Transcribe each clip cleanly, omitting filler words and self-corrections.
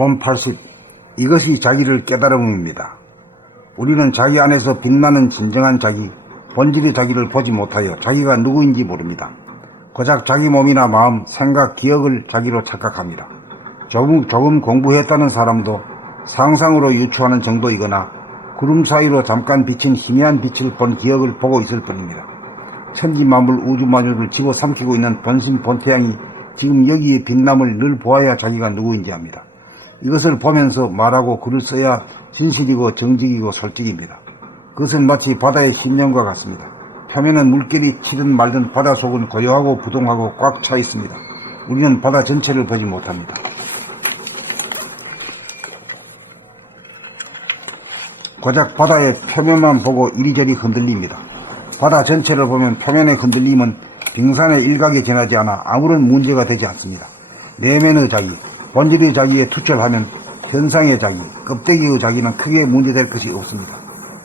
본 80. 이것이 자기를 깨달음입니다. 우리는 자기 안에서 빛나는 진정한 자기, 본질의 자기를 보지 못하여 자기가 누구인지 모릅니다. 고작 자기 몸이나 마음, 생각, 기억을 자기로 착각합니다. 조금 공부했다는 사람도 상상으로 유추하는 정도이거나 구름 사이로 잠깐 비친 희미한 빛을 본 기억을 보고 있을 뿐입니다. 천지만물 우주만유를 집어삼키고 있는 본심 본태양이 지금 여기에 빛남을 늘 보아야 자기가 누구인지 압니다. 이것을 보면서 말하고 글을 써야 진실이고 정직이고 솔직입니다. 그것은 마치 바다의 심령과 같습니다. 표면은 물결이 치든 말든 바다 속은 고요하고 부동하고 꽉 차 있습니다. 우리는 바다 전체를 보지 못합니다. 고작 바다의 표면만 보고 이리저리 흔들립니다. 바다 전체를 보면 표면의 흔들림은 빙산의 일각에 지나지 않아 아무런 문제가 되지 않습니다. 내면의 자기, 본질의 자기에 투철하면 현상의 자기, 껍데기의 자기는 크게 문제될 것이 없습니다.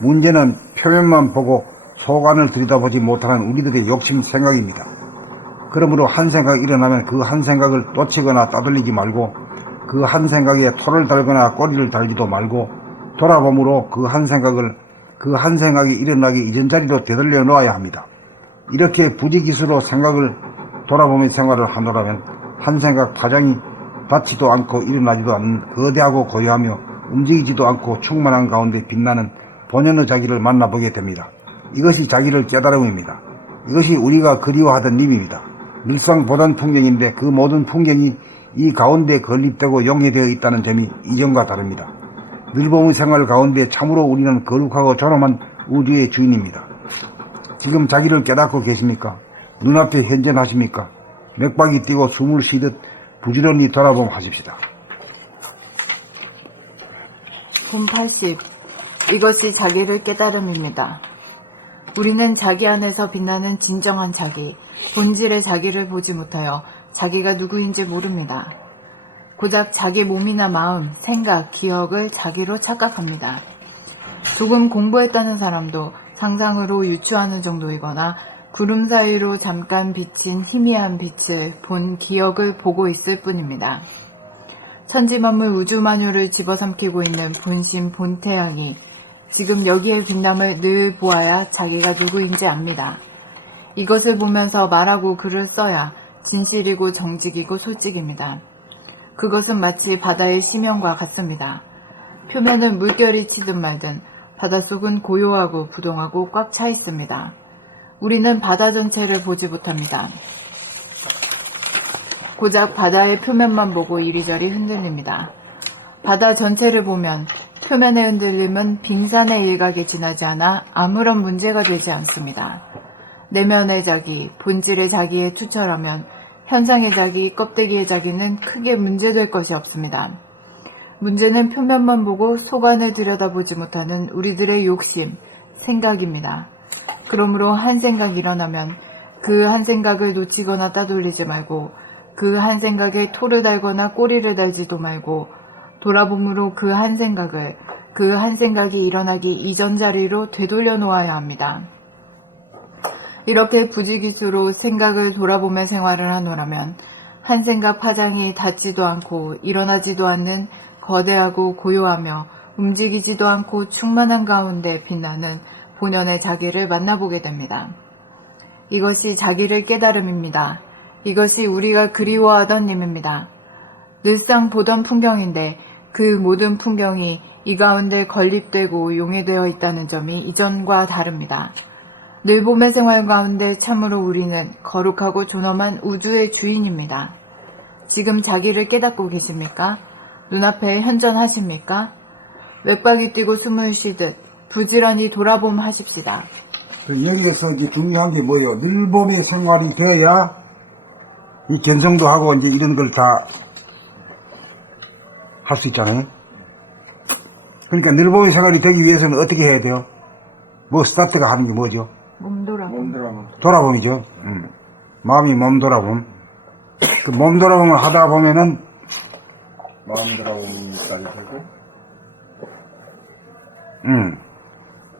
문제는 표면만 보고 속안을 들여다보지 못하는 우리들의 욕심 생각입니다. 그러므로 한 생각이 일어나면 그 한 생각을 놓치거나 따돌리지 말고 그 한 생각에 토를 달거나 꼬리를 달지도 말고 돌아봄으로 그 한 생각이 일어나기 이전 자리로 되돌려 놓아야 합니다. 이렇게 부지기수로 생각을 돌아보며 생활을 하노라면 한 생각 파장이 닿지도 않고 일어나지도 않는 거대하고 고요하며 움직이지도 않고 충만한 가운데 빛나는 본연의 자기를 만나보게 됩니다. 이것이 자기를 깨달음입니다. 이것이 우리가 그리워하던 님입니다. 늘상 보던 풍경인데 그 모든 풍경이 이 가운데 건립되고 용해되어 있다는 점이 이전과 다릅니다. 늘봄의 생활 가운데 참으로 우리는 거룩하고 존엄한 우주의 주인입니다. 지금 자기를 깨닫고 계십니까? 눈앞에 현존하십니까? 맥박이 뛰고 숨을 쉬듯 부지런히 돌아보면 하십시다. 본 80. 이것이 자기를 깨달음입니다. 우리는 자기 안에서 빛나는 진정한 자기, 본질의 자기를 보지 못하여 자기가 누구인지 모릅니다. 고작 자기 몸이나 마음, 생각, 기억을 자기로 착각합니다. 조금 공부했다는 사람도 상상으로 유추하는 정도이거나 구름 사이로 잠깐 비친 희미한 빛을 본 기억을 보고 있을 뿐입니다. 천지만물 우주만유를 집어삼키고 있는 본심 본태양이 지금 여기의 빛남을 늘 보아야 자기가 누구인지 압니다. 이것을 보면서 말하고 글을 써야 진실이고 정직이고 솔직입니다. 그것은 마치 바다의 심연과 같습니다. 표면은 물결이 치든 말든 바닷속은 고요하고 부동하고 꽉 차 있습니다. 우리는 바다 전체를 보지 못합니다. 고작 바다의 표면만 보고 이리저리 흔들립니다. 바다 전체를 보면 표면의 흔들림은 빙산의 일각에 지나지 않아 아무런 문제가 되지 않습니다. 내면의 자기, 본질의 자기에 투철하면 현상의 자기, 껍데기의 자기는 크게 문제될 것이 없습니다. 문제는 표면만 보고 속안을 들여다보지 못하는 우리들의 욕심, 생각입니다. 그러므로 한 생각이 일어나면 그 한 생각을 놓치거나 따돌리지 말고 그 한 생각에 토를 달거나 꼬리를 달지도 말고 돌아봄으로 그 한 생각이 일어나기 이전 자리로 되돌려 놓아야 합니다. 이렇게 부지기수로 생각을 돌아보며 생활을 하노라면 한 생각 파장이 닿지도 않고 일어나지도 않는 거대하고 고요하며 움직이지도 않고 충만한 가운데 빛나는 본연의 자기를 만나보게 됩니다. 이것이 자기를 깨달음입니다. 이것이 우리가 그리워하던 님입니다. 늘상 보던 풍경인데 그 모든 풍경이 이 가운데 건립되고 용해되어 있다는 점이 이전과 다릅니다. 늘봄의 생활 가운데 참으로 우리는 거룩하고 존엄한 우주의 주인입니다. 지금 자기를 깨닫고 계십니까? 눈앞에 현존하십니까? 맥박이 뛰고 숨을 쉬듯 부지런히 돌아봄 하십시다. 여기에서 이제 중요한 게 뭐예요? 늘봄의 생활이 되어야 이 견성도 하고 이제 이런 걸 다 할 수 있잖아요. 그러니까 늘봄의 생활이 되기 위해서는 어떻게 해야 돼요? 뭐 스타트가 하는 게 뭐죠? 몸 돌아봄. 돌아봄이죠. 마음이 몸 돌아봄. 그 몸 돌아봄을 하다 보면은 마음 돌아보니까지 되고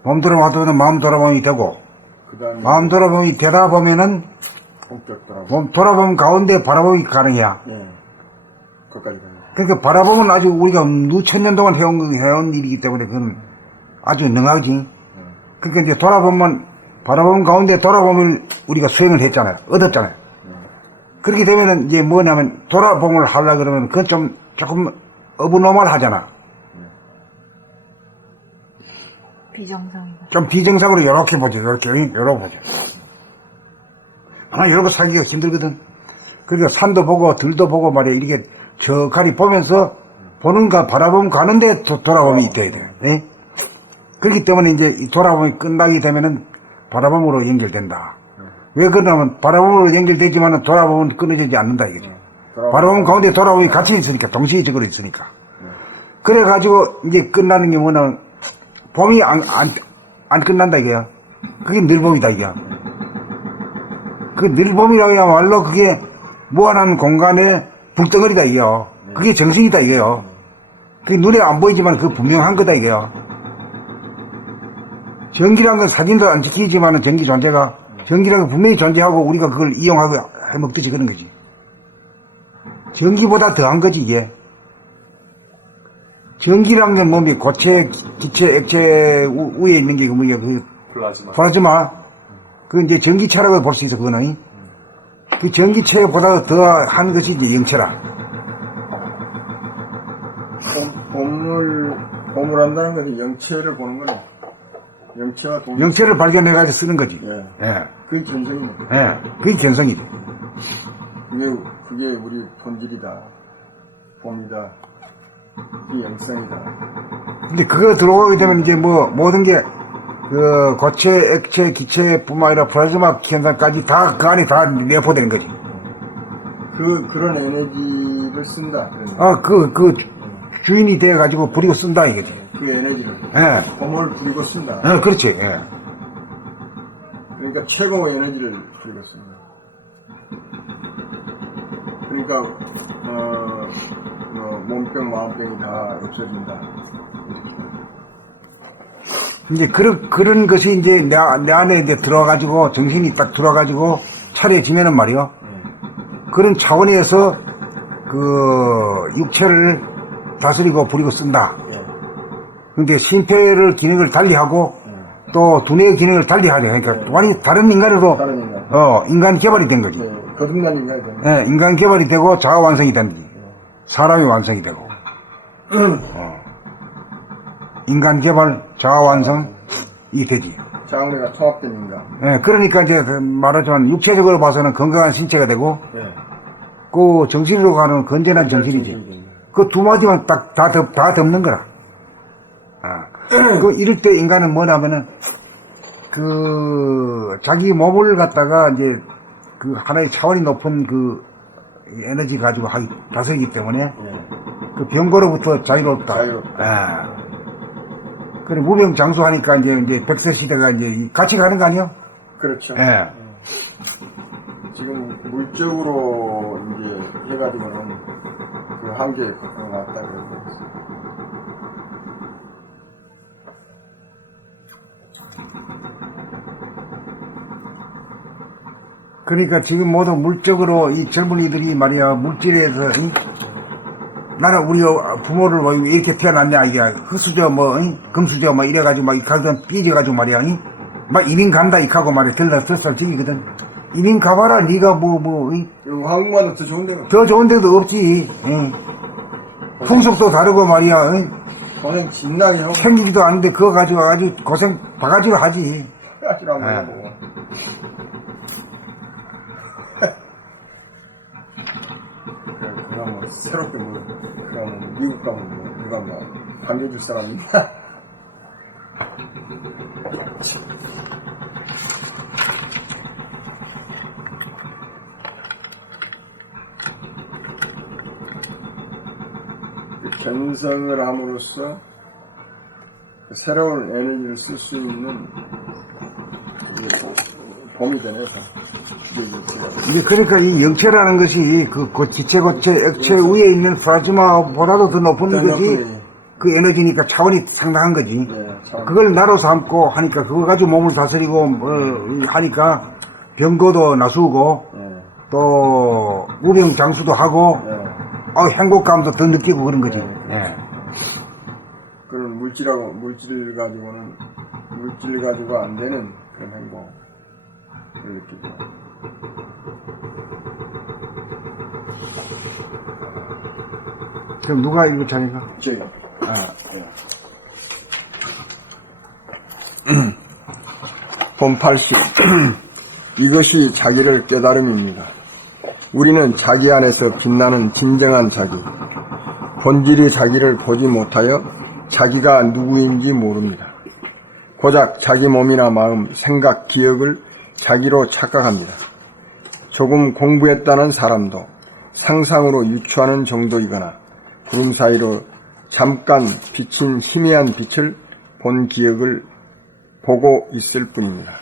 몸 돌아봄 하다 보면 마음 돌아봄이 되고 그다음에 마음 돌아봄이 되다 보면은 본격 돌아보. 몸 돌아봄 가운데 바라봄이 가능해야. 네. 그까지 가요. 그러니까 바라보면 아주 우리가 누천 년 동안 해온 일이기 때문에 그건 아주 능하지. 그러니까 이제 바라보면 가운데 돌아보면 우리가 수행을 했잖아요. 얻었잖아요. 그렇게 되면은 이제 뭐냐면 돌아봄을 하려 그러면 그건 조금 어부노말 하잖아. 비정상이다. 좀 비정상으로 이렇게 보죠. 이렇게 보죠. 이런 거 살기가 힘들거든. 그러니까 산도 보고 들도 보고 말이야. 이렇게 저칼이 보면서 보는가 바라보면 가는데 돌아봄이 있어야 돼요. 예? 그렇기 때문에 이제 이 돌아봄이 끝나게 되면은 바라봄으로 연결된다. 왜 그러냐면 바라봄으로 연결되지만은 돌아보면 끊어지지 않는다 이거지. 바라봄 가운데 돌아봄이 같이 있으니까 동시적으로 있으니까. 그래가지고 이제 끝나는 게 뭐냐면 봄이 안 끝난다 이거야. 그게 늘봄이다 이거야. 그 늘봄이라야말로 그게 무한한 공간의 불덩어리다 이게요. 그게 정신이다 이게요. 그게 눈에 안 보이지만 그 분명한 거다 이게요. 전기란 건 사진도 안 지키지만은 전기 존재가 전기란 건 분명히 존재하고 우리가 그걸 이용하고 해먹듯이 그런 거지. 전기보다 더한 거지 이게. 전기란 건 몸이 고체, 기체, 액체 위에 있는 게 뭐야 그 플라즈마. 그 이제 전기체라고 볼 수 있어 그거는. 그 전기체보다 더한 것이 이제 영체라. 봄을 한다는 것은 영체를 보는 거네. 영체와 봄. 영체를 발견해가지고 쓰는 거지. 예. 예. 그게 견성이네. 예. 그게 견성이지. 그게 우리 본질이다. 봄이다. 그게 영성이다. 근데 그거 들어오게 되면 이제 뭐 모든 게 그 고체, 액체, 기체뿐만 아니라 플라즈마 현상까지 다 그 안에 다 내포되는 거지. 그런 에너지를 쓴다. 그 주인이 돼가지고 부리고 쓴다 이거지. 그 에너지를. 예. 봄을 부리고 쓴다. 예, 그렇지. 예. 그러니까 최고의 에너지를 부리고 씁니다. 그러니까 몸병, 마음병이 다 없어진다. 이제 그런 것이 이제 내 안에 이제 들어와가지고 정신이 딱 들어와가지고 차려지면은 말이요. 그런 차원에서 그 육체를 다스리고 부리고 쓴다. 근데 심폐를 기능을 달리하고 또 두뇌의 기능을 달리하죠. 그러니까 완전히 다른 인간으로 인간 개발이 된 거지. 거듭난 인간이 되는 예, 인간 개발이 되고 자아 완성이 된 거지. 사람이 완성이 되고. 인간 개발, 자아 완성이 되지. 자아가 통합된 인간. 예, 그러니까 이제 말하자면 육체적으로 봐서는 건강한 신체가 되고, 그 정신으로 가는 건전한 정신이지. 그 두 마디만 딱 다 덮는 거라. 그 이럴 때 인간은 뭐냐면은 그 자기 몸을 갖다가 이제 그 하나의 차원이 높은 그 에너지 가지고 다스리기 때문에 그 병고로부터 자유롭다. 그래 무병장수하니까 이제 백세 시대가 이제 같이 가는 거 아니요? 그렇죠. 예. 지금 물적으로 이제 해가지고는 그 한계에 왔다 그러고 있어요. 그러니까 지금 모두 물적으로 이 젊은이들이 말이야 물질에서 나는 우리 부모를 뭐 이렇게 태어났냐 이게 흑수저 뭐 금수저 뭐 이래가지고 막 이카던 삐져가지고 말이야 막 이민 간다 이카고 말이야 들다 썰썰지기거든. 이민 가봐라 네가 한국만은 더 좋은 데가 더 좋은 데도 없지. 풍속도 다르고 말이야. 고생 진나게 하고 생기지도 않는데 그거 가지고 아주 고생 바가지로 하지. 하시라고 하고. 그럼 뭐 새롭게 그럼 미국 가면 누가 반겨줄 사람이 있나? 견성을 함으로써 새로운 에너지를 쓸 수 있는 봄이 되네요. 이제 그러니까 이 영체라는 것이 그 기체, 고체, 액체 위에 있는 플라즈마보다도 더 높은 것이 그 에너지니까 차원이 상당한 거지. 그걸 나로 삼고 하니까 그걸 가지고 몸을 다스리고 하니까 병고도 나수고 또 무병장수도 하고 행복감도 더 느끼고 그런 거지. 예. 그런 물질 가지고는 물질 가지고 안 되는 그런 행복을 느끼고. 그럼 누가 이거 자기가? 저기. 본 80. 이것이 자기를 깨달음입니다. 우리는 자기 안에서 빛나는 진정한 자기, 본질의 자기를 보지 못하여 자기가 누구인지 모릅니다. 고작 자기 몸이나 마음, 생각, 기억을 자기로 착각합니다. 조금 공부했다는 사람도 상상으로 유추하는 정도이거나 구름 사이로 잠깐 비친 희미한 빛을 본 기억을 보고 있을 뿐입니다.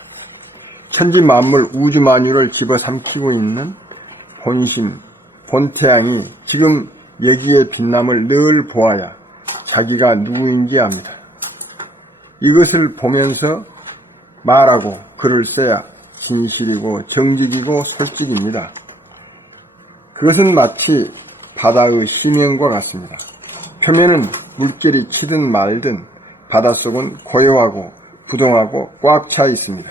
천지 만물 우주 만유를 집어삼키고 있는 본심, 본태양이 지금 얘기의 빛남을 늘 보아야 자기가 누구인지 압니다. 이것을 보면서 말하고 글을 써야 진실이고 정직이고 솔직입니다. 그것은 마치 바다의 심연과 같습니다. 표면은 물결이 치든 말든 바닷속은 고요하고 부동하고 꽉 차 있습니다.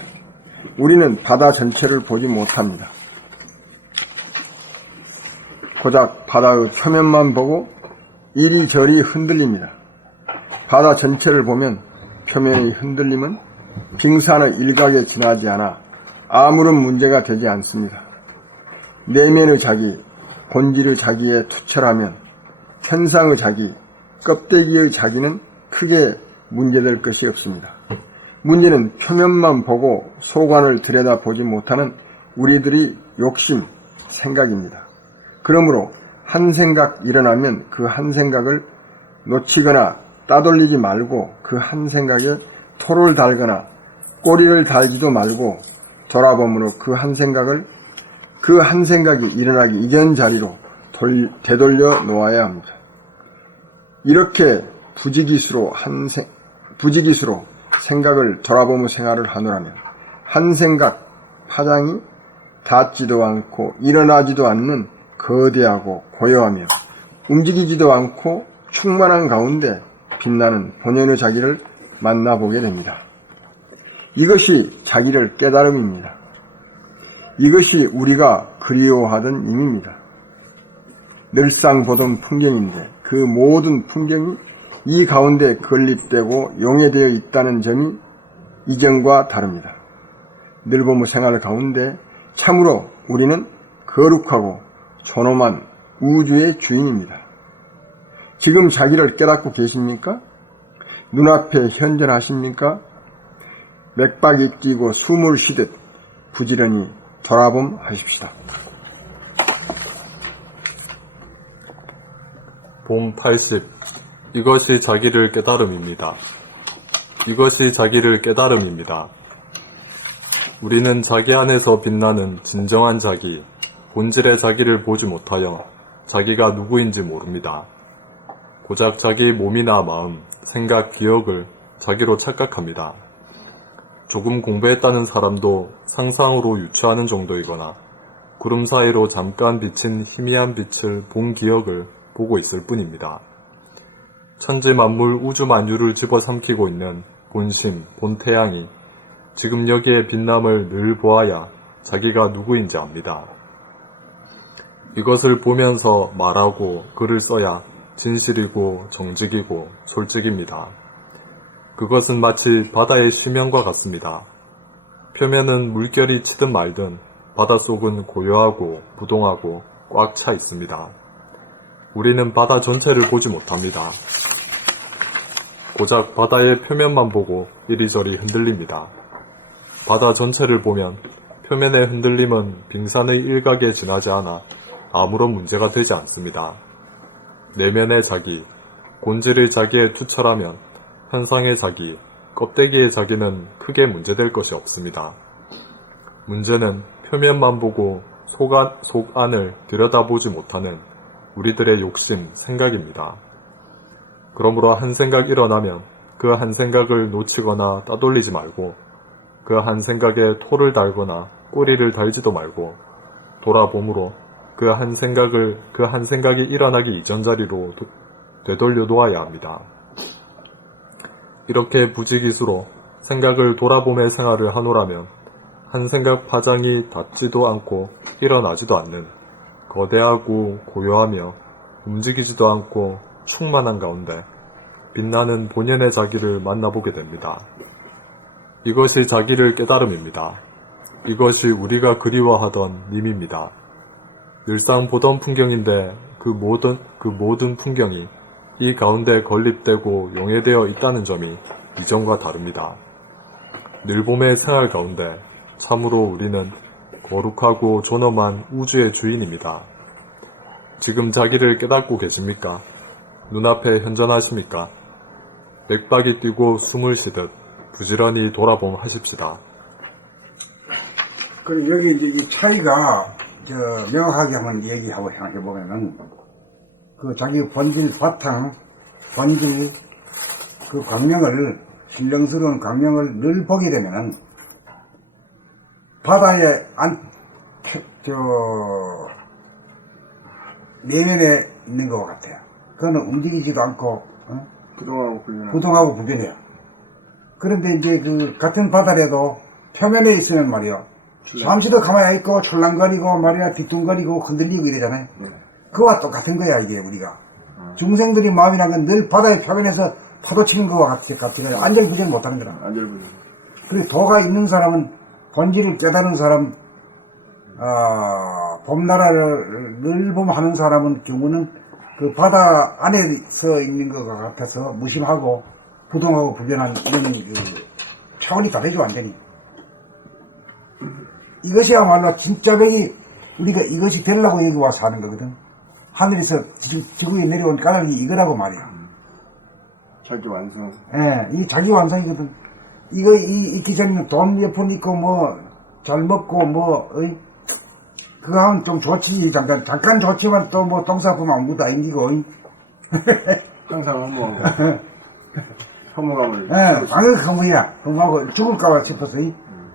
우리는 바다 전체를 보지 못합니다. 고작 바다의 표면만 보고 이리저리 흔들립니다. 바다 전체를 보면 표면의 흔들림은 빙산의 일각에 지나지 않아 아무런 문제가 되지 않습니다. 내면의 자기, 본질의 자기에 투철하면 현상의 자기, 껍데기의 자기는 크게 문제될 것이 없습니다. 문제는 표면만 보고 속안을 들여다보지 못하는 우리들의 욕심, 생각입니다. 그러므로 한 생각 일어나면 그 한 생각을 놓치거나 따돌리지 말고 그 한 생각에 토를 달거나 꼬리를 달지도 말고 돌아봄으로 그 한 생각이 일어나기 이전 자리로 되돌려 놓아야 합니다. 이렇게 부지기수로 생각을 돌아보며 생활을 하노라면 한 생각 파장이 닿지도 않고 일어나지도 않는 거대하고 고요하며 움직이지도 않고 충만한 가운데 빛나는 본연의 자기를 만나보게 됩니다. 이것이 자기를 깨달음입니다. 이것이 우리가 그리워하던 임입니다. 늘상 보던 풍경인데 그 모든 풍경이 이 가운데 건립되고 용해되어 있다는 점이 이전과 다릅니다. 늘보무 생활 가운데 참으로 우리는 거룩하고 존엄한 우주의 주인입니다. 지금 자기를 깨닫고 계십니까? 눈앞에 현존하십니까? 맥박이 끼고 숨을 쉬듯 부지런히 돌아봄하십시다. 봄 80. 이것이 자기를 깨달음입니다. 이것이 자기를 깨달음입니다. 우리는 자기 안에서 빛나는 진정한 자기, 본질의 자기를 보지 못하여 자기가 누구인지 모릅니다. 고작 자기 몸이나 마음, 생각, 기억을 자기로 착각합니다. 조금 공부했다는 사람도 상상으로 유추하는 정도이거나 구름 사이로 잠깐 비친 희미한 빛을 본 기억을 보고 있을 뿐입니다. 천지 만물 우주 만유를 집어삼키고 있는 본심, 본태양이 지금 여기에 빛남을 늘 보아야 자기가 누구인지 압니다. 이것을 보면서 말하고 글을 써야 진실이고 정직이고 솔직입니다. 그것은 마치 바다의 심연과 같습니다. 표면은 물결이 치든 말든 바닷속은 고요하고 부동하고 꽉 차 있습니다. 우리는 바다 전체를 보지 못합니다. 고작 바다의 표면만 보고 이리저리 흔들립니다. 바다 전체를 보면 표면의 흔들림은 빙산의 일각에 지나지 않아 아무런 문제가 되지 않습니다. 내면의 자기, 본질의 자기에 투철하면 현상의 자기, 껍데기의 자기는 크게 문제될 것이 없습니다. 문제는 표면만 보고 속 안을 들여다보지 못하는 우리들의 욕심, 생각입니다. 그러므로 한 생각 일어나면 그 한 생각을 놓치거나 따돌리지 말고 그 한 생각에 토를 달거나 꼬리를 달지도 말고 돌아봄으로 그 그 한 생각이 일어나기 이전 자리로 되돌려 놓아야 합니다. 이렇게 부지기수로 생각을 돌아보며 생활을 하노라면 한 생각 파장이 닿지도 않고 일어나지도 않는 거대하고 고요하며 움직이지도 않고 충만한 가운데 빛나는 본연의 자기를 만나보게 됩니다. 이것이 자기를 깨달음입니다. 이것이 우리가 그리워하던 님입니다. 늘상 보던 풍경인데 그 모든 풍경이 이 가운데 건립되고 용해되어 있다는 점이 이전과 다릅니다. 늘봄의 생활 가운데 참으로 우리는 거룩하고 존엄한 우주의 주인입니다. 지금 자기를 깨닫고 계십니까? 눈앞에 현존하십니까? 맥박이 뛰고 숨을 쉬듯 부지런히 돌아봄 하십시다. 그리고 여기 이제 이 차이가 명확하게 한번 얘기하고 해보면은 그 자기 본질 바탕, 본질 그 광명을, 신령스러운 광명을 늘 보게 되면은 바다에 내면에 있는 것 같아요. 그거는 움직이지도 않고, 부동하고 불변해요. 그런데 이제 그 같은 바다라도 표면에 있으면 말이요. 잠시도 가만히 있고 철랑거리고 말이야 뒤뚱거리고 흔들리고 이러잖아요. 그와 똑같은 거야 이게 우리가. 중생들이 마음이란 건 늘 바다의 표면에서 파도 치는 것과 같이 안절부절 못하는 거라. 안절부절. 그리고 도가 있는 사람은 본질을 깨달은 사람, 봄나라를 늘봄하는 사람은 경우는 그 바다 안에서 있는 것 같아서 무심하고 부동하고 불변한 이런 그 차원이 다르죠 완전히. 이것이야말로 진짜 우리가 이것이 되려고 여기 와서 하는 거거든. 하늘에서 지구에 내려온 까닭이 이거라고 말이야. 자기 완성. 예, 이 자기 완성이거든. 이거 있기 전에는 돈 몇 푼 있고 잘 먹고 그거 하면 좀 좋지. 잠깐 좋지만 또 똥싸면 아무것도 아니고. 항상 허무감을. 예, 방금 허무야. 허무하고 죽을까봐 싶어서.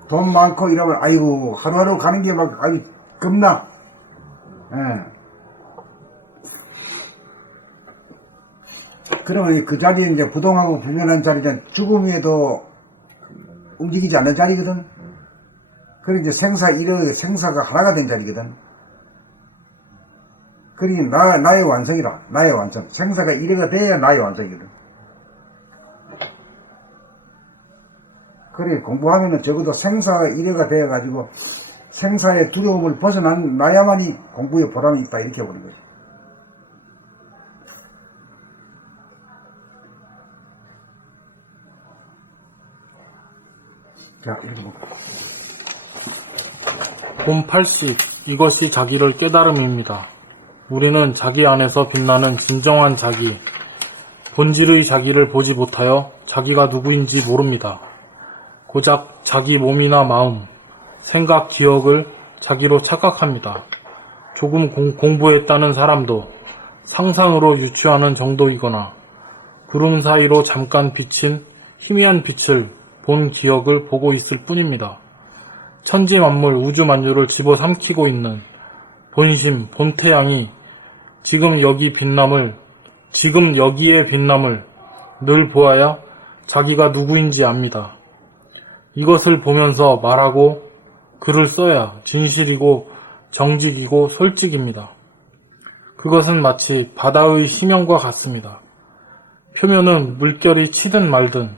돈 많고 이러면 아이고 하루하루 가는 게 막 아주 겁나. 예. 그러면 그 자리에 이제 부동하고 불변한 자리는 죽음 위에도 움직이지 않는 자리거든. 그리고 이제 생사가 하나가 된 자리거든. 그러니 나의 완성이라. 나의 완성. 생사가 이래가 돼야 나의 완성이거든. 그래 공부하면은 적어도 생사가 이래가 되어가지고 생사의 두려움을 벗어난 나야만이 공부에 보람이 있다 이렇게 보는 거지. 자, 읽어볼까. 본 80. 이것이 자기를 깨달음입니다. 우리는 자기 안에서 빛나는 진정한 자기, 본질의 자기를 보지 못하여 자기가 누구인지 모릅니다. 고작 자기 몸이나 마음, 생각, 기억을 자기로 착각합니다. 조금 공부했다는 사람도 상상으로 유추하는 정도이거나 구름 사이로 잠깐 비친 희미한 빛을 본 기억을 보고 있을 뿐입니다. 천지 만물 우주 만유를 집어삼키고 있는 본심, 본태양이 지금 여기에 빛남을 늘 보아야 자기가 누구인지 압니다. 이것을 보면서 말하고 글을 써야 진실이고 정직이고 솔직입니다. 그것은 마치 바다의 심연과 같습니다. 표면은 물결이 치든 말든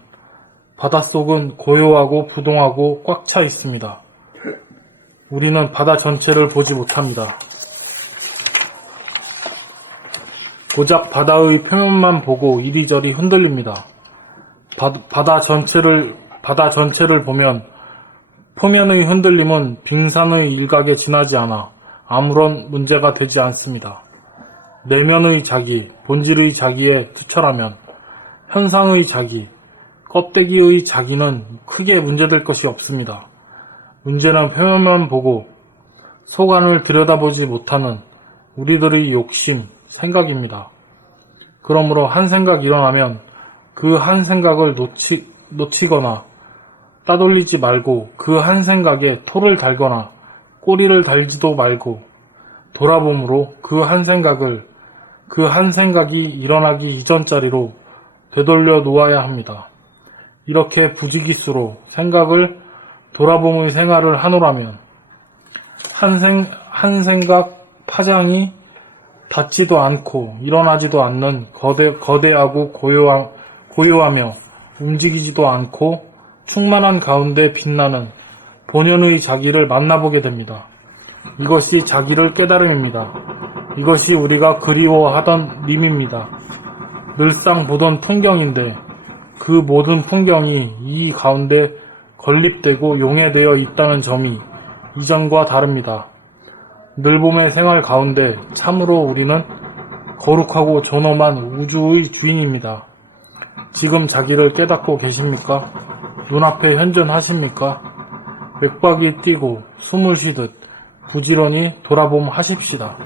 바닷속은 고요하고 부동하고 꽉 차 있습니다. 우리는 바다 전체를 보지 못합니다. 고작 바다의 표면만 보고 이리저리 흔들립니다. 바다 전체를 보면 표면의 흔들림은 빙산의 일각에 지나지 않아 아무런 문제가 되지 않습니다. 내면의 자기, 본질의 자기에 투철하면 현상의 자기, 껍데기의 자기는 크게 문제될 것이 없습니다. 문제는 표면만 보고 속안을 들여다보지 못하는 우리들의 욕심, 생각입니다. 그러므로 한 생각이 일어나면 그 한 생각을 놓치거나 따돌리지 말고 그 한 생각에 토를 달거나 꼬리를 달지도 말고 돌아봄으로 그 한 생각이 일어나기 이전 자리로 되돌려 놓아야 합니다. 이렇게 부지기수로 생각을 돌아봄의 생활을 하노라면 한 생각 파장이 닿지도 않고 일어나지도 않는 거대하고 고요하며 움직이지도 않고 충만한 가운데 빛나는 본연의 자기를 만나보게 됩니다. 이것이 자기를 깨달음입니다. 이것이 우리가 그리워하던 님입니다. 늘상 보던 풍경인데 그 모든 풍경이 이 가운데 건립되고 용해되어 있다는 점이 이전과 다릅니다. 늘봄의 생활 가운데 참으로 우리는 거룩하고 존엄한 우주의 주인입니다. 지금 자기를 깨닫고 계십니까? 눈앞에 현존하십니까? 맥박이 뛰고 숨을 쉬듯 부지런히 돌아봄 하십시다.